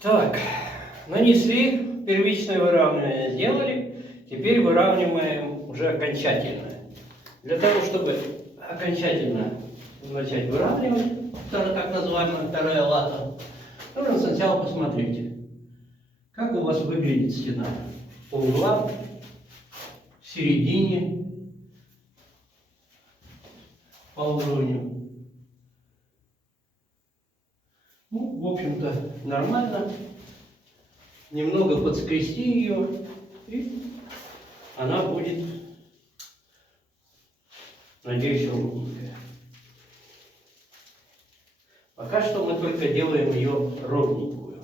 Так, нанесли, первичное выравнивание сделали, теперь выравниваем уже окончательно. Для того, чтобы окончательно начать выравнивать, так называемая вторая лата, нужно сначала посмотреть, как у вас выглядит стена по углам, в середине, по уровню. Ну, в общем-то, нормально. Немного подскрести ее, и она будет, надеюсь, ровненькая. Пока что мы только делаем ее ровненькую.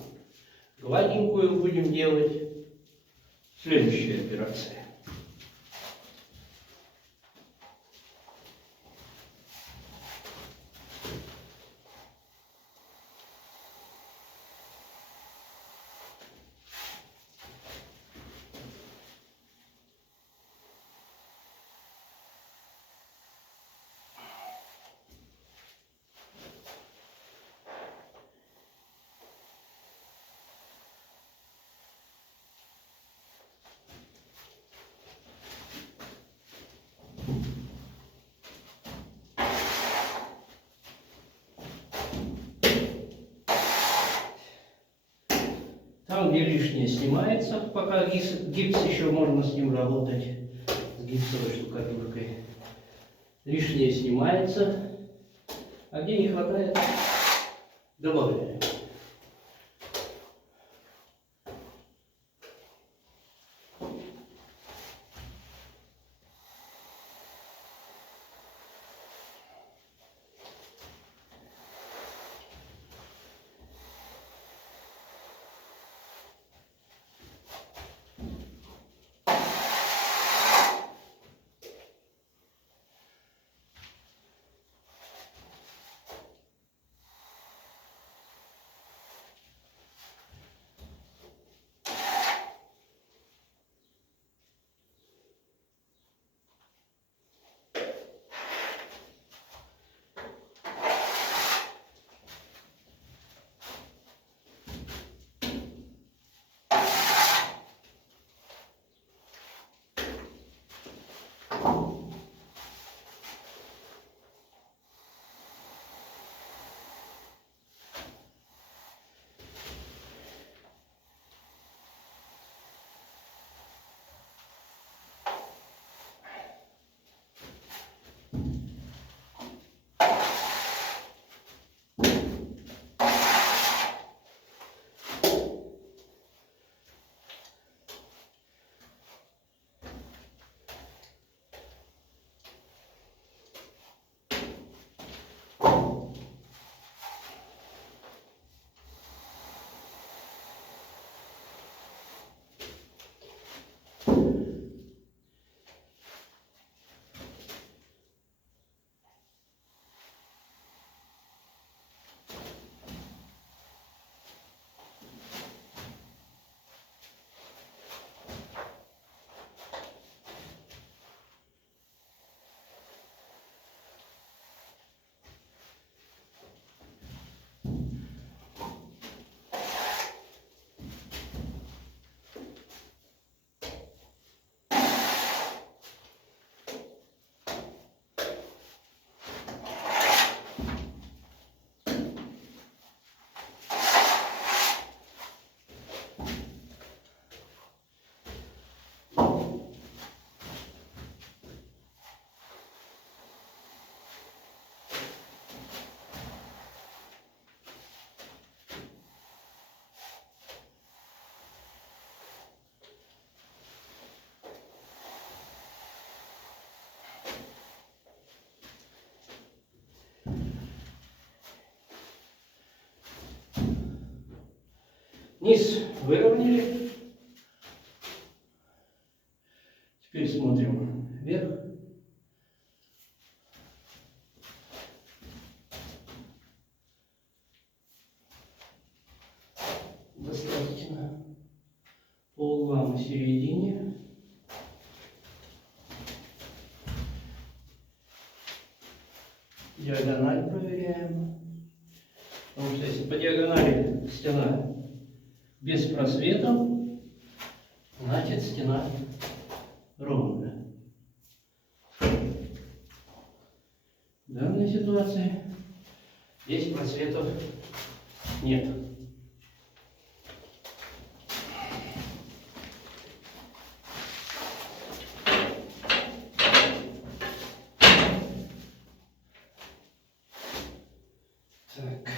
Гладенькую будем делать следующая операция. Там, где лишнее, снимается, пока гипс еще можно с ним работать, с гипсовой штукатуркой. Лишнее снимается, а где не хватает, добавляем. Низ выровняли. Теперь смотрим вверх. Достаточно по углам и середине. Диагональ проверяем. Потому что если по диагонали стена без просветов, значит стена ровная. В данной ситуации здесь просветов нет. Так.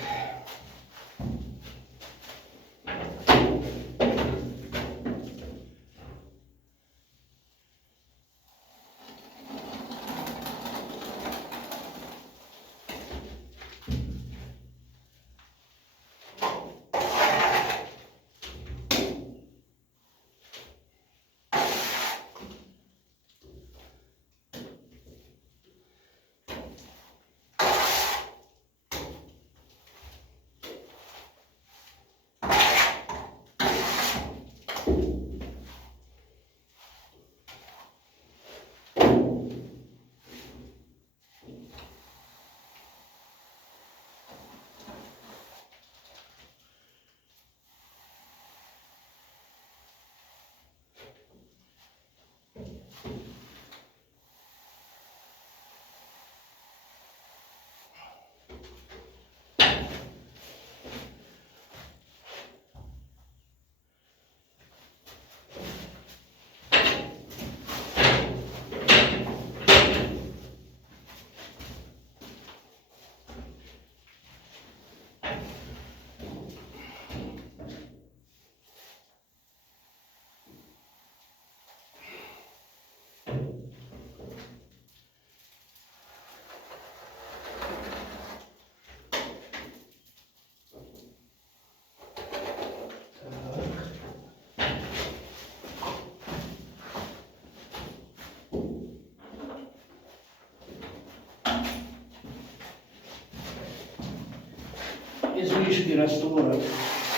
Излишки раствора,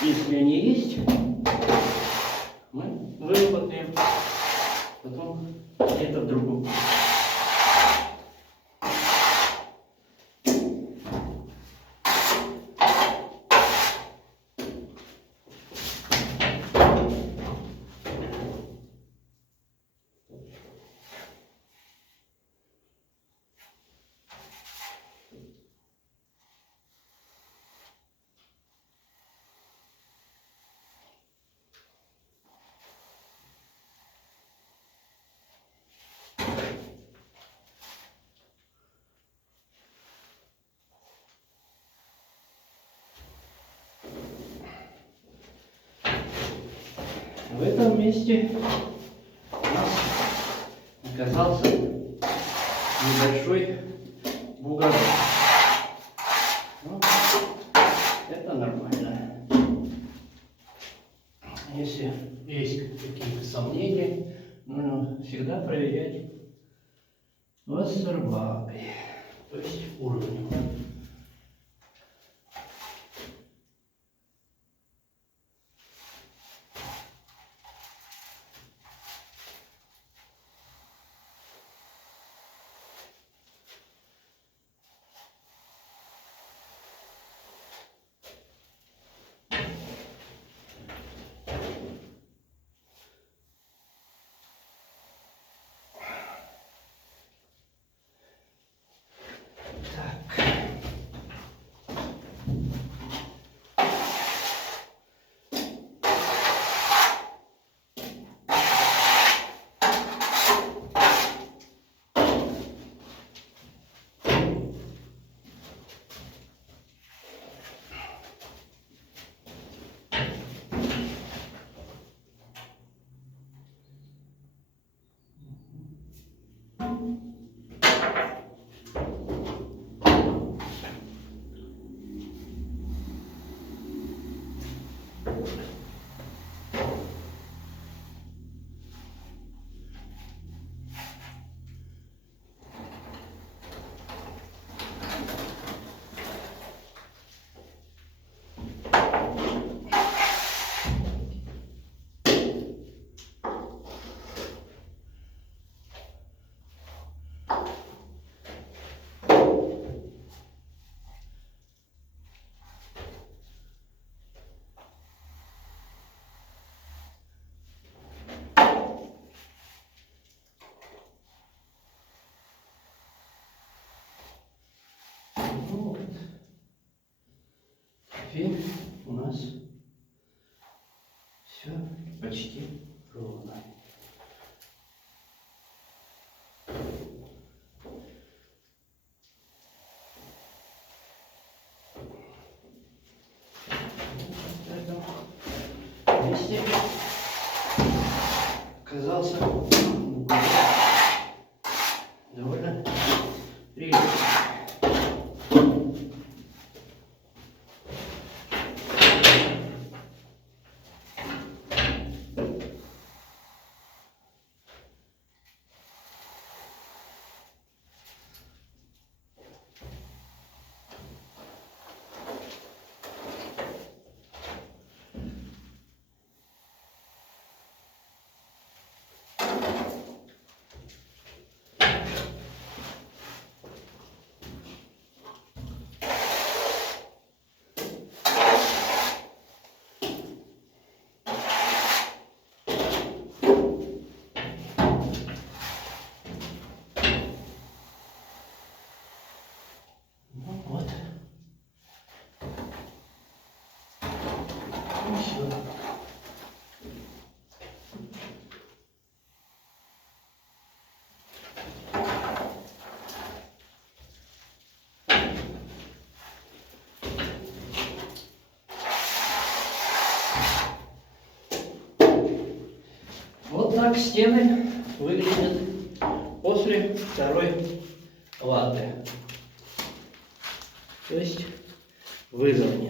если они есть, мы выработаем потом где-то в другом. В этом месте у нас оказался небольшой бугорок. Ну, это нормально. Если есть какие-то сомнения, нужно всегда проверять вассербакой, то есть уровнем. Так. Теперь у нас все почти ровно. В этом месте оказался довольно прилично. Ну вот. И все. Вот так стены выглядят после второй латы. То есть выровнены.